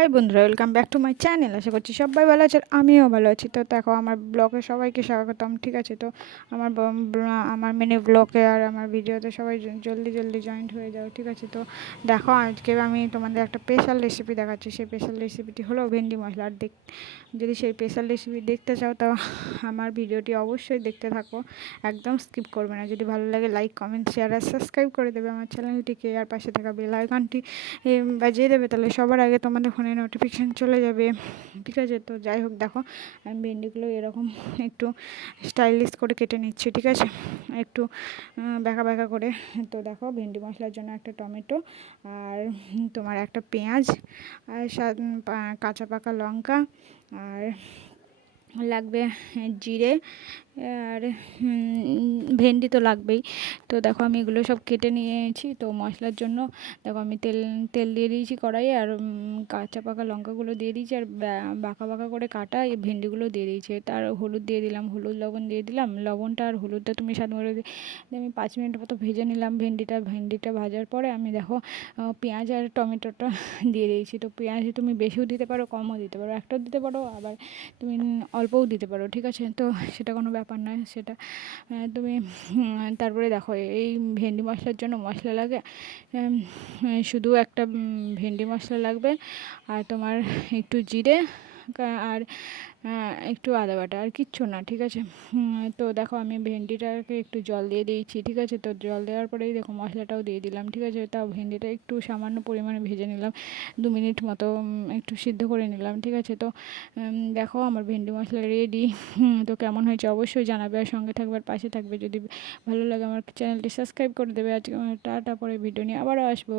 High বন্ধুরা welcome back to my channel আশা করছি সবাই ভালো আছে আমিও ভালো আছি। তো দেখো আমার ব্লগে সবাইকে স্বাগতম ঠিক আছে? তো আমার আমার মিনি ব্লগে আর আমার ভিডিওতে সবাই জলদি জলদি জয়েন্ট হয়ে যাও ঠিক আছে? তো দেখো আজকে আমি তোমাদের একটা স্পেশাল রেসিপি দেখাচ্ছি। সেই স্পেশাল রেসিপিটি হলো ভেন্ডি মশলা। আর দেখ যদি সেই স্পেশাল রেসিপি দেখতে চাও তো আমার ভিডিওটি অবশ্যই দেখতে থাকো। একদম স্কিপ করবে না। যদি ভালো লাগে লাইক কমেন্ট শেয়ার আর সাবস্ক্রাইব করে দেবে আমার চ্যানেলটিকে আর পাশে থাকা বেল আইকনটি এ, বাজিয়ে দেবে। তাহলে সবার আগে তোমাদের ফোনে নোটিফিকেশান চলে যাবে। ঠিক আছে, তো যাই হোক, দেখো, আমি ভেন্ডিগুলো এরকম একটু স্টাইলিশ করে কেটে নিচ্ছি, ঠিক আছে? একটু ব্যাকা ব্যাকা করে। তো দেখো, ভেন্ডি মশলার জন্য একটা টমেটো আর তোমার একটা পেঁয়াজ আর কাঁচা পাকা লঙ্কা আর লাগবে জিরে আর ভেন্ডি তো লাগবেই। তো দেখো আমি এগুলো সব কেটে নিয়েছি, তো মশলার জন্য দেখো আমি তেল তেল দিয়ে দিয়েছি কড়াইয়ে আর কাঁচা পাকা লঙ্কাগুলো দিয়ে দিয়েছি আর বাঁকা বাঁকা করে কাটা এই ভেন্ডিগুলো দিয়ে দিয়েছি। তার হলুদ দিয়ে দিলাম, হলুদ লবণ দিয়ে দিলাম। লবণটা আর হলুদটা তুমি স্বাদ দিয়ে আমি পাঁচ মিনিট মতো ভেজে নিলাম ভেন্ডিটা। ভেন্ডিটা ভাজার পরে আমি দেখো পেঁয়াজ আর টমেটোটা দিয়ে দিয়েছি। তো পেঁয়াজ তুমি বেশিও দিতে পারো, কমও দিতে পারো, একটাও দিতে পারো, আবার তুমি অল্পও দিতে পারো, ঠিক আছে? তো সেটা কোনো ব্যাপার নয়, সেটা তুমি তারপরে দেখো, এই ভেন্ডি মশলার জন্য মশলা লাগে শুধু একটা ভেন্ডি মশলা লাগবে, আর তোমার একটু জিরে আর একটু আদা বাটা, আর কিচ্ছু না, ঠিক আছে? তো দেখো আমি ভেন্ডিটাকে একটু জল দিয়ে দিয়েছি, ঠিক আছে? তো জল দেওয়ার পরেই দেখো মশলাটাও দিয়ে দিলাম, ঠিক আছে? তাও ভেন্ডিটা একটু সামান্য পরিমাণে ভেজে নিলাম, দু মিনিট মতো একটু সিদ্ধ করে নিলাম, ঠিক আছে? তো দেখো আমার ভেন্ডি মশলা রেডি তো কেমন হয়েছে অবশ্যই জানাবে, আর সঙ্গে থাকবে, আর পাশে থাকবে, যদি ভালো লাগে আমার চ্যানেলটি সাবস্ক্রাইব করে দেবে, আজকে, টাটা পরে ভিডিও নিয়ে আবারও আসব।